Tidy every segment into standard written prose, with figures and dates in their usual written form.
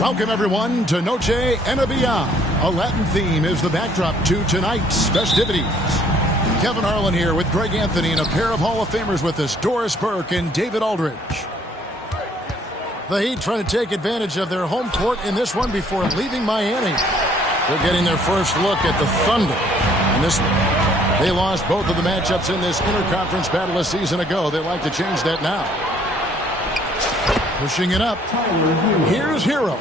Welcome, everyone, to Noche Enabia. A Latin theme is the backdrop to tonight's festivities. Kevin Harlan here with Greg Anthony and a pair of Hall of Famers with us, Doris Burke and David Aldridge. The Heat trying to take advantage of their home court in this one before leaving Miami. They're getting their first look at the Thunder. And this one, they lost both of the matchups in this interconference battle a season ago. They'd like to change that now. Pushing it up. Here's Hero.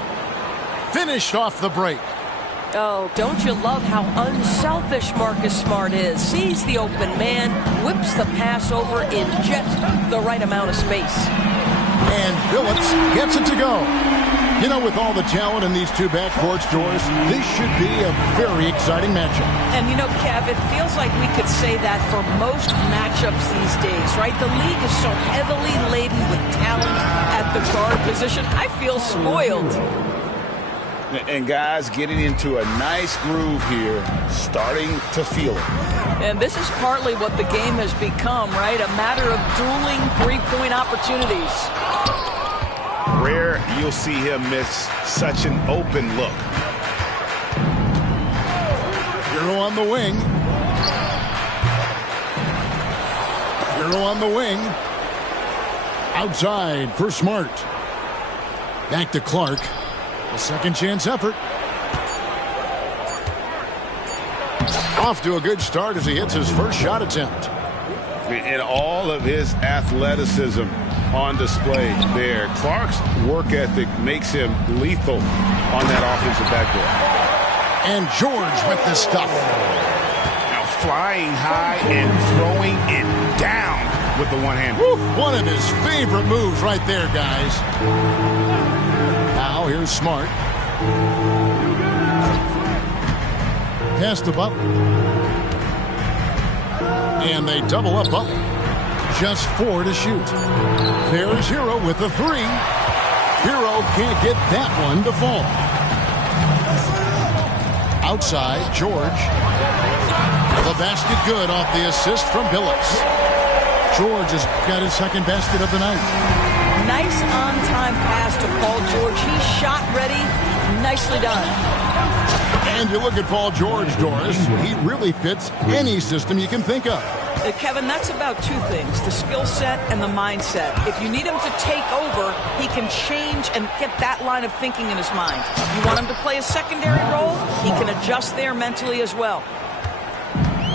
Finished off the break. Oh, don't you love how unselfish Marcus Smart is? Sees the open man, whips the pass over in just the right amount of space. And Phillips gets it to go. You know, with all the talent in these two backcourts, Doris, this should be a very exciting matchup. And you know, Kev, it feels like we could say that for most matchups these days, right? The league is so heavily laden with talent at the guard position. I feel spoiled. And guys getting into a nice groove here, starting to feel it. And this is partly what the game has become, right? A matter of dueling three-point opportunities. Rare you'll see him miss such an open look. Hero on the wing. Hero on the wing. Outside for Smart. Back to Clark. A second chance effort. Off to a good start as he hits his first shot attempt. And all of his athleticism on display there. Clark's work ethic makes him lethal on that offensive backboard. And George with the stuff. Now flying high and throwing it down with the one-hand. One of his favorite moves right there, guys. Now here's Smart. Pass to Butler. And they double up Butler. Just 4 to shoot. There's Hero with the 3. Hero can't get that one to fall. Outside, George. The basket good off the assist from Billups. George has got his second basket of the night. Nice on-time pass to Paul George. He's shot ready. Nicely done. And you look at Paul George, Doris. He really fits any system you can think of. Kevin, that's about two things, the skill set and the mindset. If you need him to take over, he can change and get that line of thinking in his mind. You want him to play a secondary role, he can adjust there mentally as well.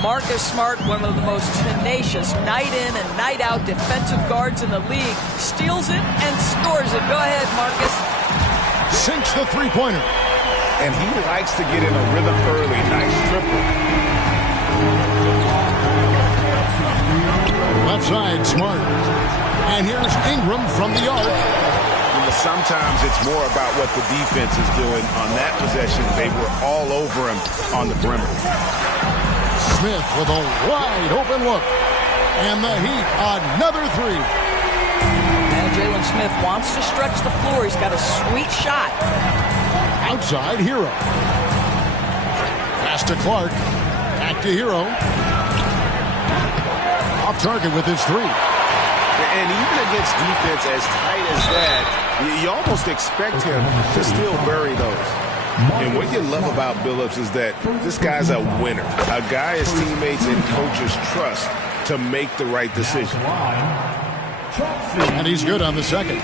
Marcus Smart, one of the most tenacious night in and night out defensive guards in the league, steals it and scores it. Go ahead, Marcus. Sinks the three-pointer. And he likes to get in a rhythm early. Nice triple. Left side, Smart. And here's Ingram from the arc. Sometimes it's more about what the defense is doing. On that possession, they were all over him on the perimeter. Smith with a wide open look. And the Heat, another 3. And Jalen Smith wants to stretch the floor. He's got a sweet shot. Outside, Hero. Pass to Clark. Back to Hero. Off target with his 3. And even against defense as tight as that, you almost expect him to still bury those. And what you love about Billups is that this guy's a winner. A guy his teammates and coaches trust to make the right decision. And he's good on the second.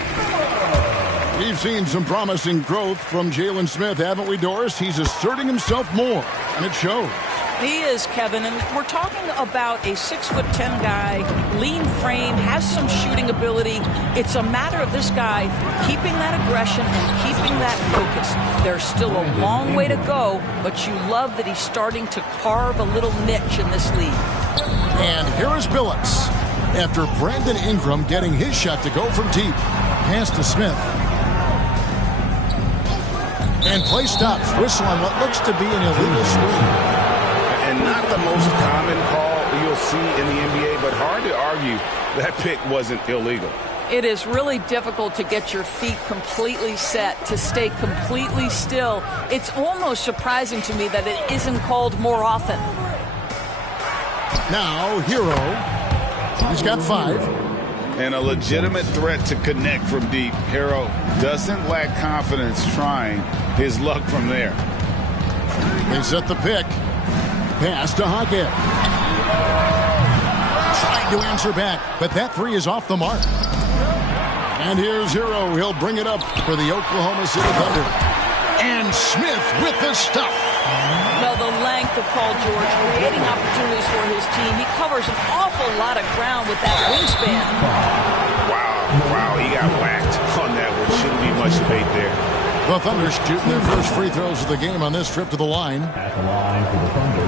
We've seen some promising growth from Jalen Smith, haven't we, Doris? He's asserting himself more, and it shows. He is, Kevin, and we're talking about a 6'10" guy, lean frame, has some shooting ability. It's a matter of this guy keeping that aggression and keeping that focus. There's still a long way to go, but you love that he's starting to carve a little niche in this league. And here is Billups. After Brandon Ingram getting his shot to go from deep. Pass to Smith. And play stops. Whistle on what looks to be an illegal screen. And not the most common call you'll see in the NBA, but hard to argue that pick wasn't illegal. It is really difficult to get your feet completely set, to stay completely still. It's almost surprising to me that it isn't called more often. Now, Hero. He's got 5. and a legitimate threat to connect from deep. Harrell doesn't lack confidence trying his luck from there. They set the pick. Pass to Hockett. Trying to answer back, but that three is off the mark. And here's Hero. He'll bring it up for the Oklahoma City Thunder. And Smith with the stuff. Well, the length of Paul George, creating opportunities for his team. He covers an awful lot of ground with that wingspan. Wow, he got whacked on that one. Shouldn't be much debate there. The Thunder shooting their first free throws of the game on this trip to the line. At the line for the Thunder,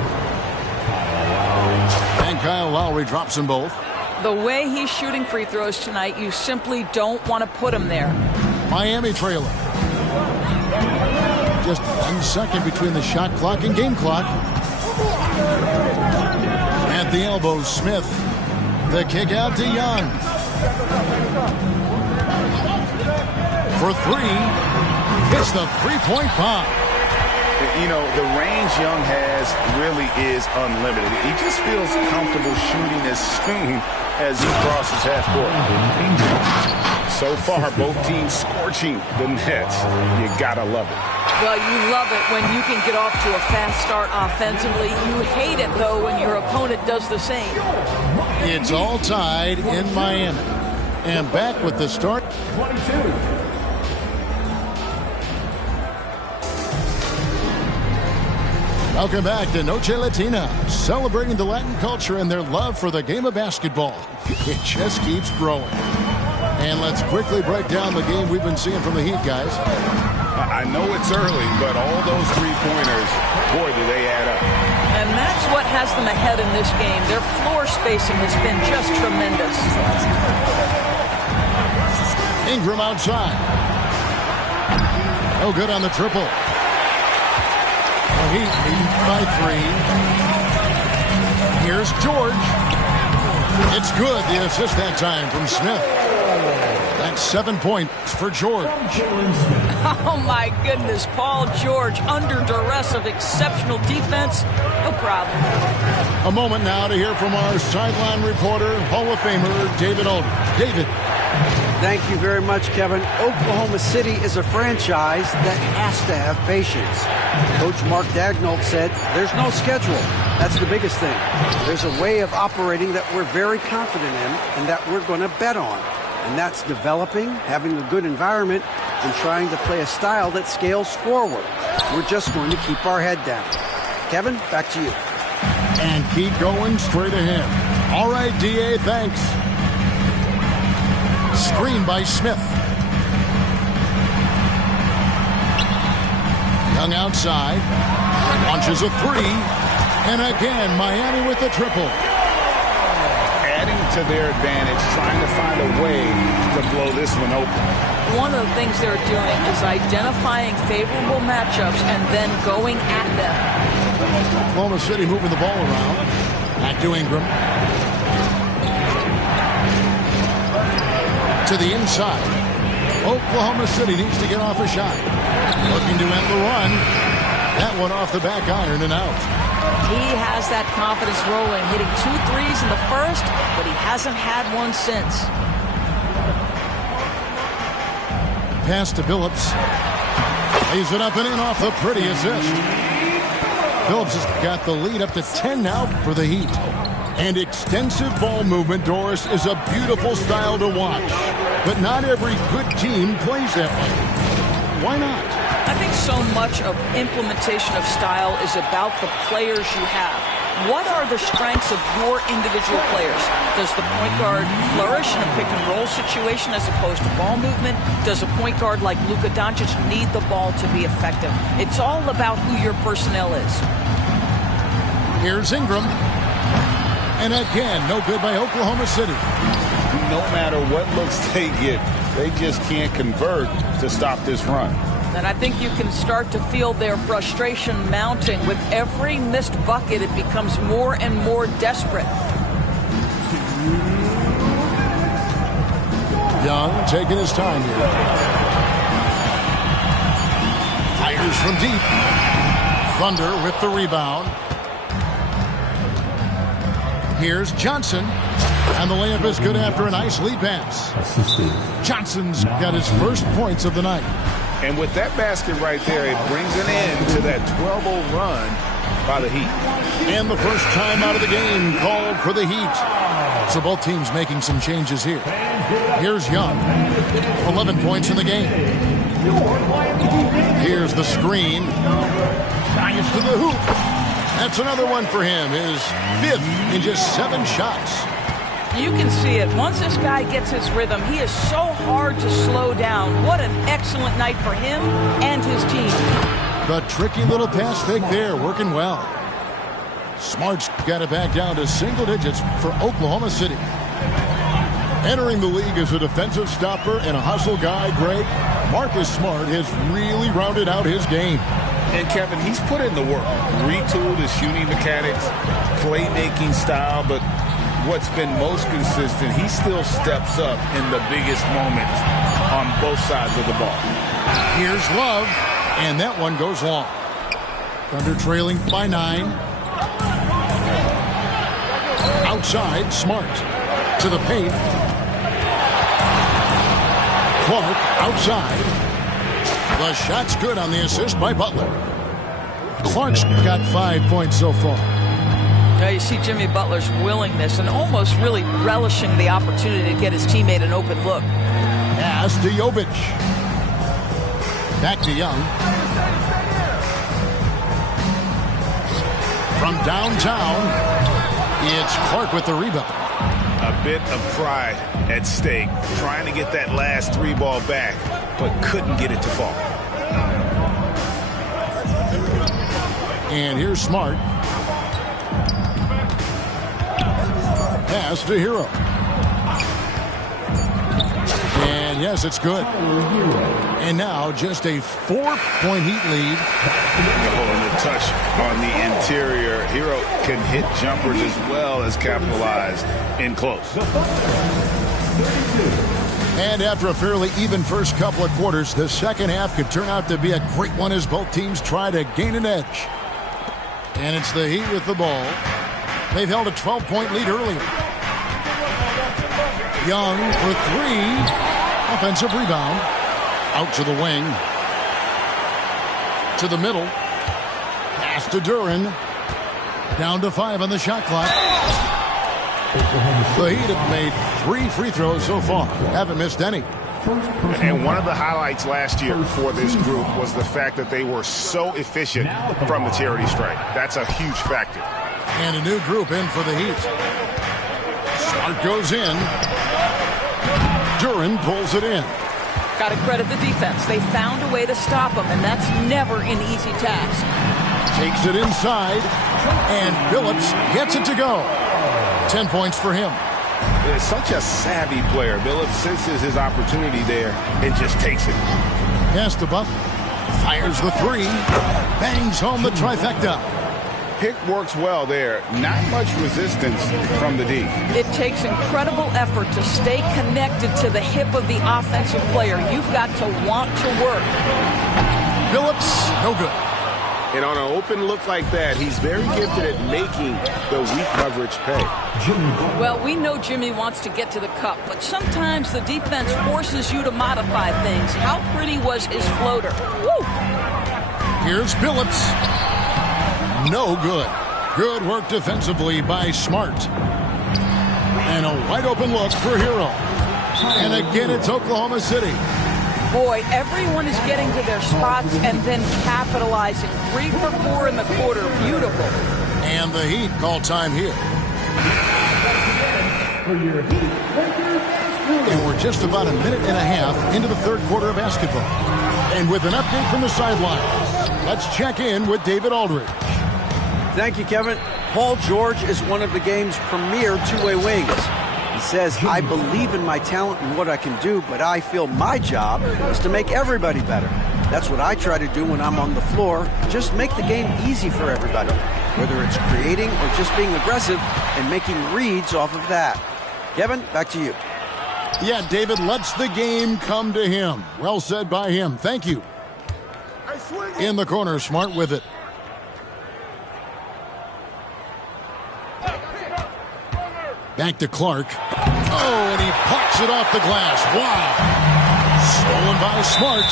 Kyle Lowry. And Kyle Lowry drops them both. The way he's shooting free throws tonight, you simply don't want to put him there. Miami trailing. Just 1 second between the shot clock and game clock. At the elbow, Smith. The kick out to Young. For three. It's the three-point bomb. You know, the range Young has really is unlimited. He just feels comfortable shooting as soon as he crosses half court. So far, both teams scorching the nets. You gotta love it. Well, you love it when you can get off to a fast start offensively. You hate it, though, when your opponent does the same. It's all tied in Miami. And back with the start. 22. Welcome back to Noche Latina, celebrating the Latin culture and their love for the game of basketball. It just keeps growing. And let's quickly break down the game we've been seeing from the Heat, guys. I know it's early, but all those three-pointers, boy, do they add up. And that's what has them ahead in this game. Their floor spacing has been just tremendous. Ingram outside. No good on the triple. Heat leading by three. Here's George. It's good. The assist that time from Smith. That's 7 points for George. Oh, my goodness. Paul George under duress of exceptional defense. No problem. A moment now to hear from our sideline reporter, Hall of Famer David Aldridge. David. Thank you very much, Kevin. Oklahoma City is a franchise that has to have patience. Coach Mark Daigneault said there's no schedule. That's the biggest thing. There's a way of operating that we're very confident in and that we're going to bet on. And that's developing, having a good environment, and trying to play a style that scales forward. We're just going to keep our head down. Kevin, back to you. And keep going straight ahead. All right, D.A., thanks. Screen by Smith. Young outside. Launches a three. And again, Miami with the triple. Adding to their advantage, trying to find a way to blow this one open. One of the things they're doing is identifying favorable matchups and then going at them. Oklahoma City moving the ball around. Back to Ingram. To the inside. Oklahoma City needs to get off a shot. Looking to end the run. That one off the back iron and out. He has that confidence rolling, hitting 2 threes in the first, but he hasn't had one since. Pass to Billups. Lays it up and in off the pretty assist. Billups has got the lead up to 10 now for the Heat. And extensive ball movement, Doris, is a beautiful style to watch. But not every good team plays that way. Why not? I think so much of implementation of style is about the players you have. What are the strengths of your individual players? Does the point guard flourish in a pick-and-roll situation as opposed to ball movement? Does a point guard like Luka Doncic need the ball to be effective? It's all about who your personnel is. Here's Ingram. And again, no good by Oklahoma City. No matter what looks they get, they just can't convert to stop this run. And I think you can start to feel their frustration mounting. With every missed bucket, it becomes more and more desperate. Young taking his time here. Fires from deep. Thunder with the rebound. Here's Johnson. And the layup is good after a nice lead pass. Johnson's got his first points of the night. And with that basket right there, it brings an end to that 12-0 run by the Heat. And the first time out of the game called for the Heat. So both teams making some changes here. Here's Young. 11 points in the game. Here's the screen. Drives to the hoop. That's another one for him. His 5th in just 7 shots. You can see it. Once this guy gets his rhythm, he is so hard to slow down. What an excellent night for him and his team. The tricky little pass fake there, working well. Smart's got it back down to single digits for Oklahoma City. Entering the league as a defensive stopper and a hustle guy, Greg, Marcus Smart has really rounded out his game. And Kevin, he's put in the work. Retooled his shooting mechanics, playmaking style, but what's been most consistent, he still steps up in the biggest moments on both sides of the ball. Here's Love, and that one goes long. Thunder trailing by 9. Outside, Smart to the paint. Clark outside. The shot's good on the assist by Butler. Clark's got 5 points so far. Now you see Jimmy Butler's willingness and almost really relishing the opportunity to get his teammate an open look. Pass to Jovic. Back to Young. From downtown, it's Clark with the rebound. A bit of pride at stake, trying to get that last 3 ball back, but couldn't get it to fall. And here's Smart. Pass to Hero. And yes, it's good. And now just a 4-point Heat lead. Holding a touch on the interior. Hero can hit jumpers as well as capitalize in close. And after a fairly even first couple of quarters, the second half could turn out to be a great one as both teams try to gain an edge. And it's the Heat with the ball. They've held a 12-point lead earlier. Young for 3. Offensive rebound. Out to the wing. To the middle. Pass to Duren. Down to 5 on the shot clock. The Heat have made 3 free throws so far. Haven't missed any. And one of the highlights last year for this group was the fact that they were so efficient from the charity stripe. That's a huge factor. And a new group in for the Heat. Smart goes in. Duren pulls it in. Got to credit the defense. They found a way to stop him, and that's never an easy task. Takes it inside, and Billups gets it to go. 10 points for him. It's such a savvy player. Billups senses his opportunity there and just takes it. Pass to Butler. Fires the 3. Bangs home the trifecta. Pick works well there. Not much resistance from the D. It takes incredible effort to stay connected to the hip of the offensive player. You've got to want to work. Billups, no good. And on an open look like that, he's very gifted at making the weak coverage pay. Well, we know Jimmy wants to get to the cup, but sometimes the defense forces you to modify things. How pretty was his floater? Woo! Here's Billups. No good. Good work defensively by Smart. And a wide open look for Hero. And again, it's Oklahoma City. Boy, everyone is getting to their spots and then capitalizing. 3 for 4 in the quarter. Beautiful. And the Heat call time here. And we're just about a minute and a half into the third quarter of basketball. And with an update from the sidelines, let's check in with David Aldridge. Thank you, Kevin. Paul George is one of the game's premier two-way wings. He says, I believe in my talent and what I can do, but I feel my job is to make everybody better. That's what I try to do when I'm on the floor. Just make the game easy for everybody, whether it's creating or just being aggressive and making reads off of that. Kevin, back to you. Yeah, David lets the game come to him. Well said by him. Thank you. In the corner, Smart with it. Back to Clark. Oh, and he pucks it off the glass. Wow. Stolen by Smart.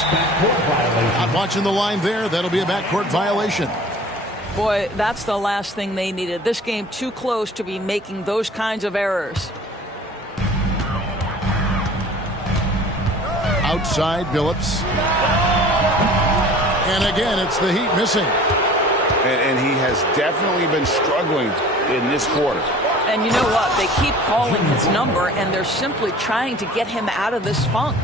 Not watching the line there. That'll be a backcourt violation. Boy, that's the last thing they needed. This game too close to be making those kinds of errors. Outside, Billups. And again, it's the Heat missing. And he has definitely been struggling in this quarter. And you know what? They keep calling his number, and they're simply trying to get him out of this funk.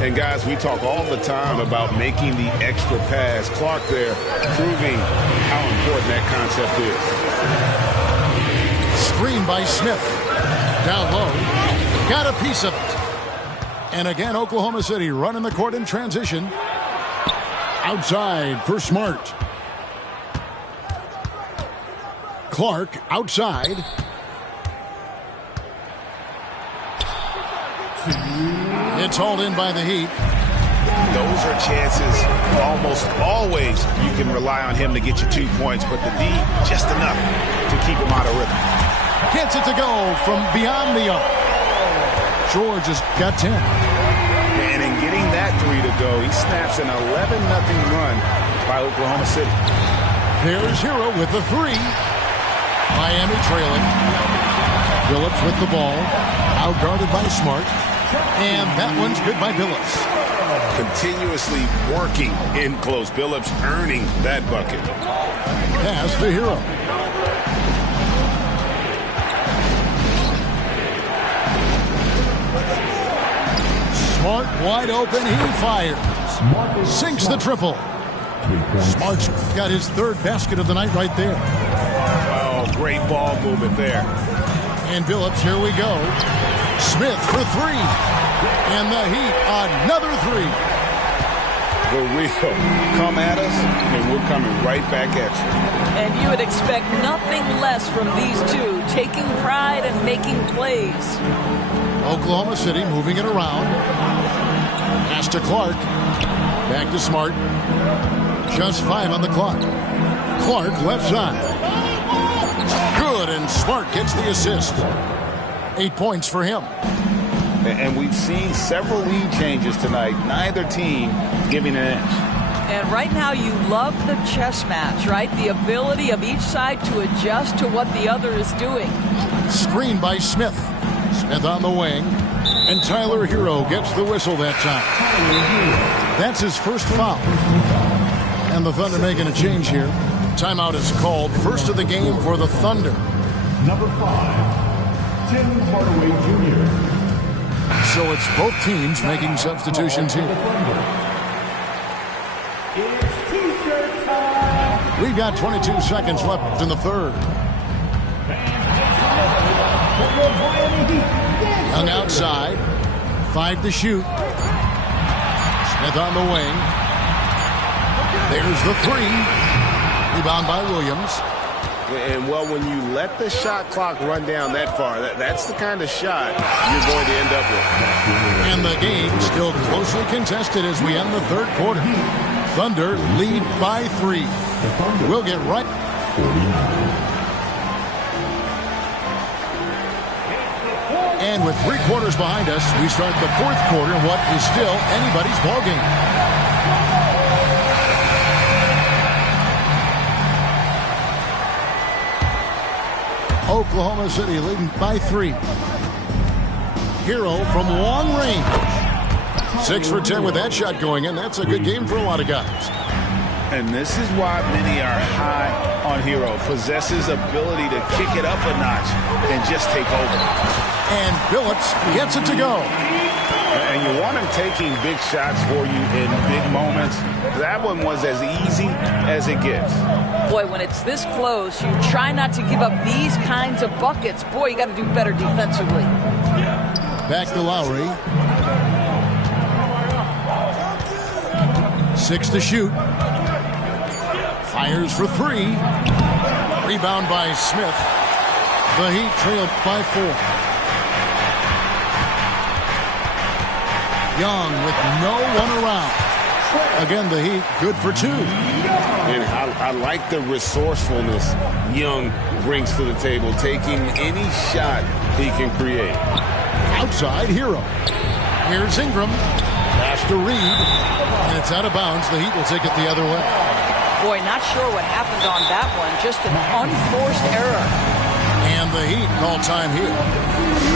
And guys, we talk all the time about making the extra pass. Clark there proving how important that concept is. Screen by Smith. Down low. Got a piece of it. And again, Oklahoma City running the court in transition. Outside for Smart. Clark outside. It's hauled in by the Heat. Those are chances almost always you can rely on him to get you 2 points, but the D just enough to keep him out of rhythm. Gets it to go from beyond the arc. George has got 10. And in getting that 3 to go, he snaps an 11-0 run by Oklahoma City. There's Hero with the 3. Miami trailing. Billups with the ball. Out guarded by Smart. And that one's good by Billups. Continuously working in close. Billups earning that bucket. Pass to Hero. Smart wide open. He fires. Sinks the triple. Smart's got his third basket of the night right there. Oh, great ball movement there. And Billups, here we go. Smith for 3. And the Heat, another 3. The real come at us, and we're coming right back at you. And you would expect nothing less from these two, taking pride and making plays. Oklahoma City moving it around. Pass to Clark. Back to Smart. Just 5 on the clock. Clark left side. Good, and Smart gets the assist. 8 points for him. And we've seen several lead changes tonight. Neither team giving an inch. And right now you love the chess match, right? The ability of each side to adjust to what the other is doing. Screen by Smith. Smith on the wing. And Tyler Hero gets the whistle that time. That's his first foul. And the Thunder making a change here. Timeout is called. First of the game for the Thunder. Number 5, Tim Hardaway Jr. So it's both teams making substitutions here. It's T-shirt time. We've got 22 seconds left in the third. Young outside. 5 to shoot. Smith on the wing. There's the 3. Rebound by Williams. And, well, when you let the shot clock run down that far, that's the kind of shot you're going to end up with. And the game still closely contested as we end the third quarter. Thunder lead by 3. We'll get right. 49. And with 3 quarters behind us, we start the fourth quarter in what is still anybody's ballgame. Oklahoma City leading by 3. Hero from long range. 6 for 10 with that shot going in. That's a good game for a lot of guys. And this is why many are high on Hero. Possesses ability to kick it up a notch and just take over. And Billups gets it to go. And you want him taking big shots for you in big moments. That one was as easy as it gets. Boy, when it's this close, you try not to give up these kinds of buckets. Boy, you got to do better defensively. Back to Lowry. 6 to shoot. Fires for 3. Rebound by Smith. The Heat trailed by 4. Young with no one around. Again, the Heat good for 2. And I like the resourcefulness Young brings to the table, taking any shot he can create. Outside, Hero. Here's Ingram. Pass to Reed. And it's out of bounds. The Heat will take it the other way. Boy, not sure what happened on that one. Just an unforced error. And the Heat call time here.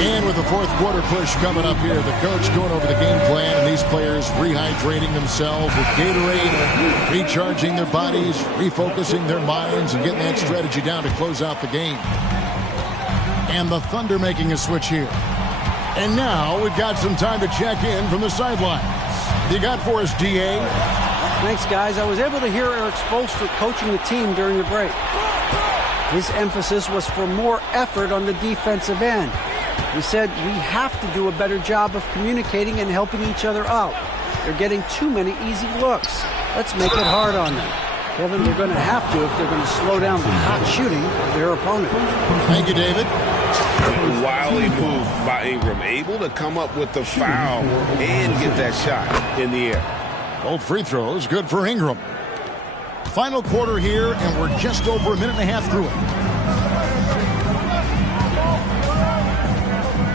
And with the fourth quarter push coming up here, the coach going over the game plan, and these players rehydrating themselves with Gatorade, recharging their bodies, refocusing their minds, and getting that strategy down to close out the game. And the Thunder making a switch here. And now we've got some time to check in from the sidelines. You got for us, DA? Thanks, guys. I was able to hear Eric Spoelstra coaching the team during the break. His emphasis was for more effort on the defensive end. He said we have to do a better job of communicating and helping each other out. They're getting too many easy looks. Let's make it hard on them. Kevin, they're going to have to if they're going to slow down the hot shooting of their opponent. Thank you, David. Wily move by Ingram, able to come up with the foul and get that shot in the air. Both free throws good for Ingram. Final quarter here, and we're just over a minute and a half through it.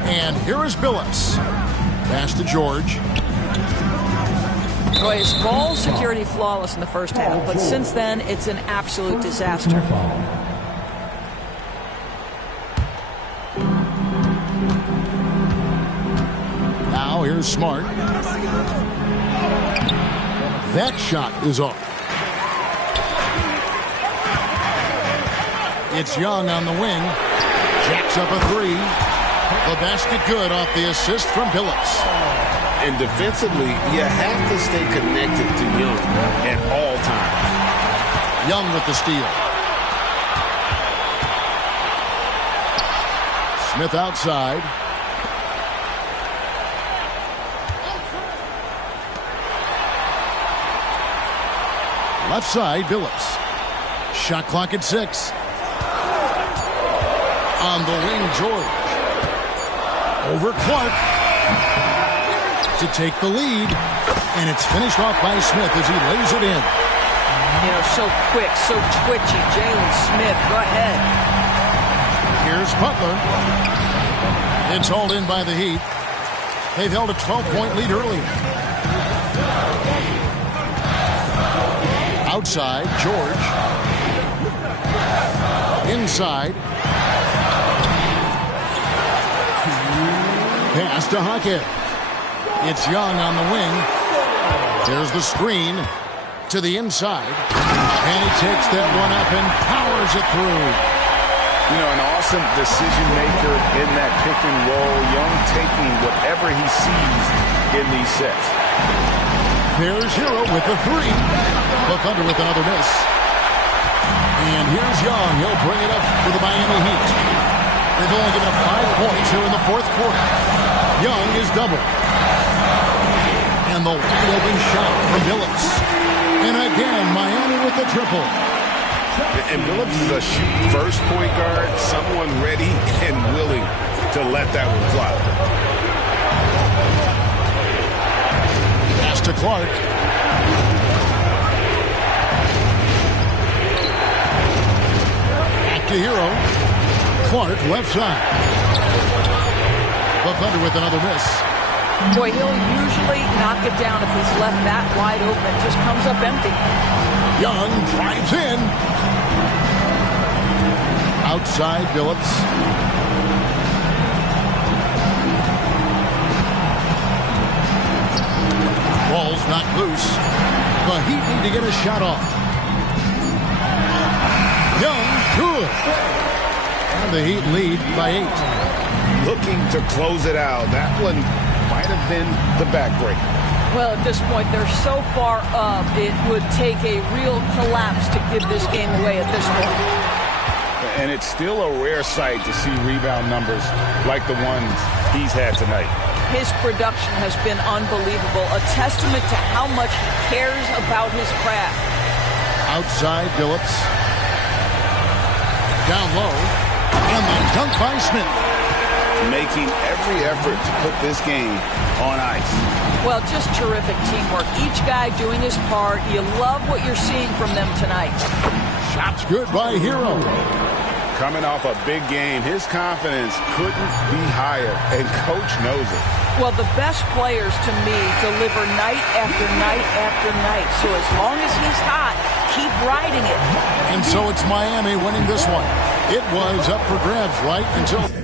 And here is Billups. Pass to George. Boy, his ball security flawless in the first half, but since then, it's an absolute disaster. Now here's Smart. That shot is off. It's Young on the wing. Jacks up a 3. The basket good off the assist from Billups. And defensively, you have to stay connected to Young at all times. Young with the steal. Smith outside. Left side, Billups. Shot clock at 6. On the wing, George. Over Clark to take the lead. And it's finished off by Smith as he lays it in. You know, so quick, so twitchy. Jalen Smith, go ahead. Here's Butler. It's hauled in by the Heat. They've held a 12-point lead earlier. Outside, George. Inside. Pass to Hackett. It's Young on the wing. There's the screen to the inside. And he takes that one up and powers it through. You know, an awesome decision maker in that pick and roll. Young taking whatever he sees in these sets. There's Hero with the 3. The Thunder with another miss. And here's Young. He'll bring it up for the Miami Heat. They've only given up 5 points here in the fourth quarter. Young is double. And the wide open shot from Billups. And again, Miami with the triple. And Billups is a shoot-first point guard, someone ready and willing to let that one fly. Pass to Clark. Back to Hero. Clark left side. The Thunder with another miss. Boy, he'll usually knock it down if he's left that wide open. Just comes up empty. Young drives in. Outside, Billups. Ball's not loose. The Heat need to get a shot off. Young, good. And the Heat lead by 8. Looking to close it out. That one might have been the backbreak. Well, at this point, they're so far up, it would take a real collapse to give this game away at this point. And it's still a rare sight to see rebound numbers like the ones he's had tonight. His production has been unbelievable, a testament to how much he cares about his craft. Outside, Billups. Down low. And the dunk by Smith. making every effort to put this game on ice. Well, just terrific teamwork. Each guy doing his part. You love what you're seeing from them tonight. Shot's good by Hero. Coming off a big game, his confidence couldn't be higher, and Coach knows it. Well, the best players, to me, deliver night after night after night. So as long as he's hot, keep riding it. And so it's Miami winning this one. It was up for grabs right until...